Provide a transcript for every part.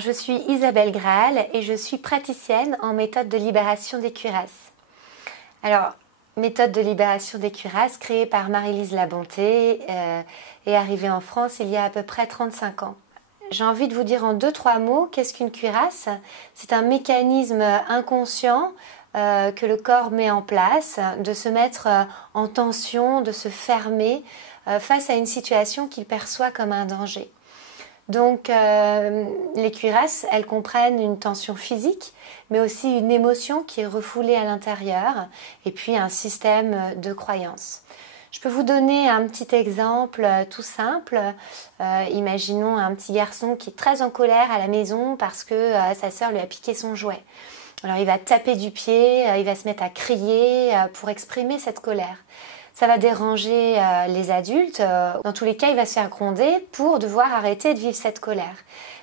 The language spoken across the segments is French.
Alors, je suis Isabelle Graal et je suis praticienne en méthode de libération des cuirasses. Alors, méthode de libération des cuirasses créée par Marie-Lise Labonté est arrivée en France il y a à peu près 35 ans. J'ai envie de vous dire en 2-3 mots qu'est-ce qu'une cuirasse. C'est un mécanisme inconscient que le corps met en place, de se mettre en tension, de se fermer face à une situation qu'il perçoit comme un danger. Donc les cuirasses, elles comprennent une tension physique, mais aussi une émotion qui est refoulée à l'intérieur, et puis un système de croyances. Je peux vous donner un petit exemple tout simple. Imaginons un petit garçon qui est très en colère à la maison parce que sa sœur lui a piqué son jouet. Alors il va taper du pied, il va se mettre à crier pour exprimer cette colère. Ça va déranger les adultes. Dans tous les cas, il va se faire gronder pour devoir arrêter de vivre cette colère.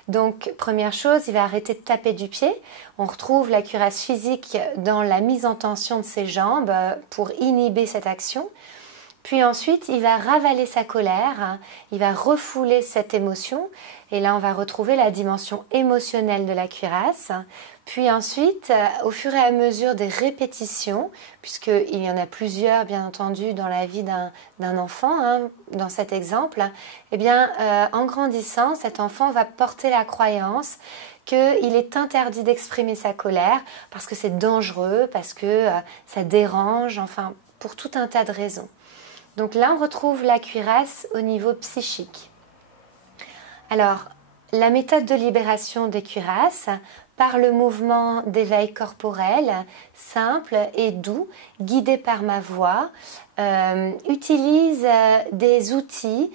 Donc, première chose, il va arrêter de taper du pied. On retrouve la cuirasse physique dans la mise en tension de ses jambes pour inhiber cette action. Puis ensuite, il va ravaler sa colère, il va refouler cette émotion. Et là, on va retrouver la dimension émotionnelle de la cuirasse. Puis ensuite, au fur et à mesure des répétitions, puisqu'il y en a plusieurs, bien entendu, dans la vie d'un enfant, dans cet exemple, eh bien, en grandissant, cet enfant va porter la croyance qu'il est interdit d'exprimer sa colère parce que c'est dangereux, parce que ça dérange, enfin, pour tout un tas de raisons. Donc là, on retrouve la cuirasse au niveau psychique. Alors, la méthode de libération des cuirasses, par le mouvement d'éveil corporel, simple et doux, guidé par ma voix, utilise des outils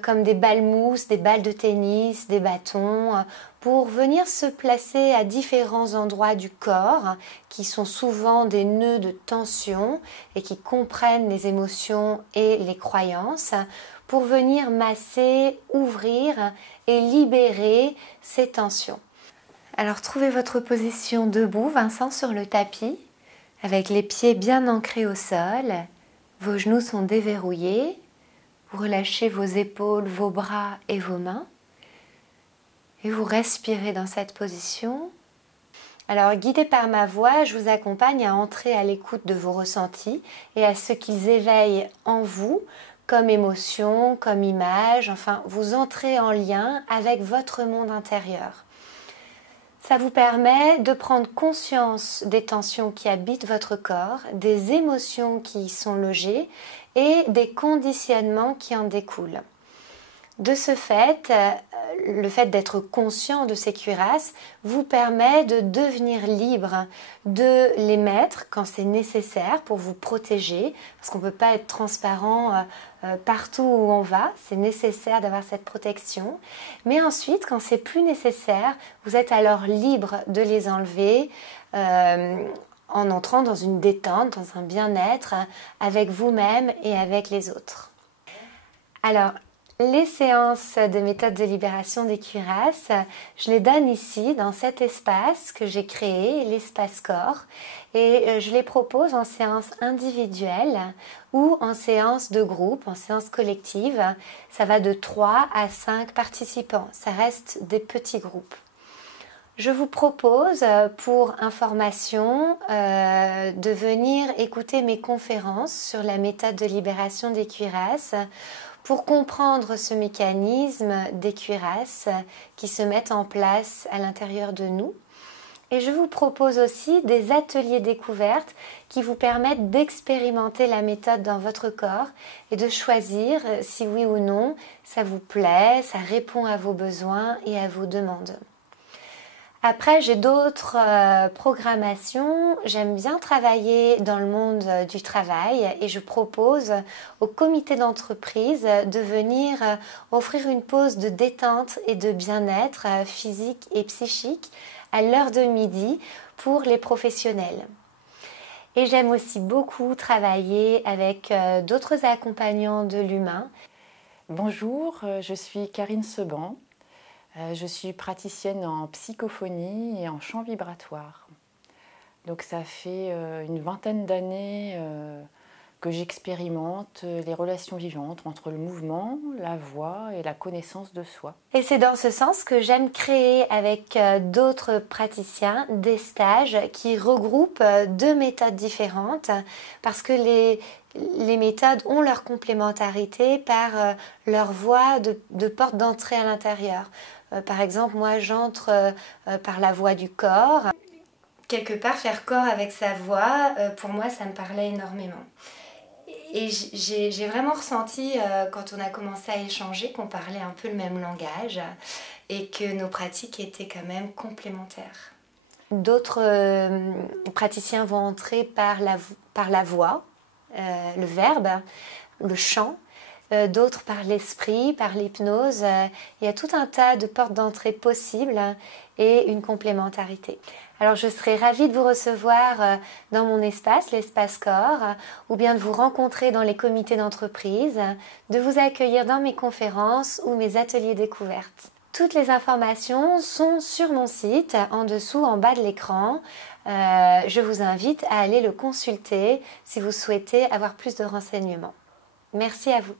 comme des balles mousse, des balles de tennis, des bâtons, pour venir se placer à différents endroits du corps qui sont souvent des nœuds de tension et qui comprennent les émotions et les croyances, pour venir masser, ouvrir et libérer ces tensions. Alors trouvez votre position debout, Vincent, sur le tapis, avec les pieds bien ancrés au sol, vos genoux sont déverrouillés, vous relâchez vos épaules, vos bras et vos mains, et vous respirez dans cette position. Alors, guidé par ma voix, je vous accompagne à entrer à l'écoute de vos ressentis et à ce qu'ils éveillent en vous, comme émotion, comme image, enfin, vous entrez en lien avec votre monde intérieur. Ça vous permet de prendre conscience des tensions qui habitent votre corps, des émotions qui y sont logées et des conditionnements qui en découlent. De ce fait, le fait d'être conscient de ces cuirasses vous permet de devenir libre, de les mettre quand c'est nécessaire pour vous protéger, parce qu'on ne peut pas être transparent partout où on va, c'est nécessaire d'avoir cette protection. Mais ensuite, quand c'est plus nécessaire, vous êtes alors libre de les enlever en entrant dans une détente, dans un bien-être avec vous-même et avec les autres. Alors, les séances de méthode de libération des cuirasses, je les donne ici dans cet espace que j'ai créé, l'espace corps, et je les propose en séance individuelle ou en séance de groupe, en séance collective. Ça va de 3 à 5 participants, ça reste des petits groupes. Je vous propose, pour information, de venir écouter mes conférences sur la méthode de libération des cuirasses pour comprendre ce mécanisme des cuirasses qui se mettent en place à l'intérieur de nous. Et je vous propose aussi des ateliers découvertes qui vous permettent d'expérimenter la méthode dans votre corps et de choisir si oui ou non ça vous plaît, ça répond à vos besoins et à vos demandes. Après, j'ai d'autres programmations. J'aime bien travailler dans le monde du travail et je propose au comité d'entreprise de venir offrir une pause de détente et de bien-être physique et psychique à l'heure de midi pour les professionnels. Et j'aime aussi beaucoup travailler avec d'autres accompagnants de l'humain. Bonjour, je suis Karine Seban. Je suis praticienne en psychophonie et en chant vibratoire. Donc ça fait une vingtaine d'années que j'expérimente les relations vivantes entre le mouvement, la voix et la connaissance de soi. Et c'est dans ce sens que j'aime créer avec d'autres praticiens des stages qui regroupent deux méthodes différentes parce que les méthodes ont leur complémentarité par leur voie de porte d'entrée à l'intérieur. Par exemple, moi j'entre par la voie du corps. Quelque part, faire corps avec sa voix, pour moi, ça me parlait énormément. Et j'ai vraiment ressenti, quand on a commencé à échanger, qu'on parlait un peu le même langage et que nos pratiques étaient quand même complémentaires. D'autres praticiens vont entrer par la voix, le verbe, le chant. D'autres par l'esprit, par l'hypnose. Il y a tout un tas de portes d'entrée possibles et une complémentarité. Alors je serai ravie de vous recevoir dans mon espace, l'espace corps, ou bien de vous rencontrer dans les comités d'entreprise, de vous accueillir dans mes conférences ou mes ateliers découvertes. Toutes les informations sont sur mon site, en dessous, en bas de l'écran. Je vous invite à aller le consulter si vous souhaitez avoir plus de renseignements. Merci à vous.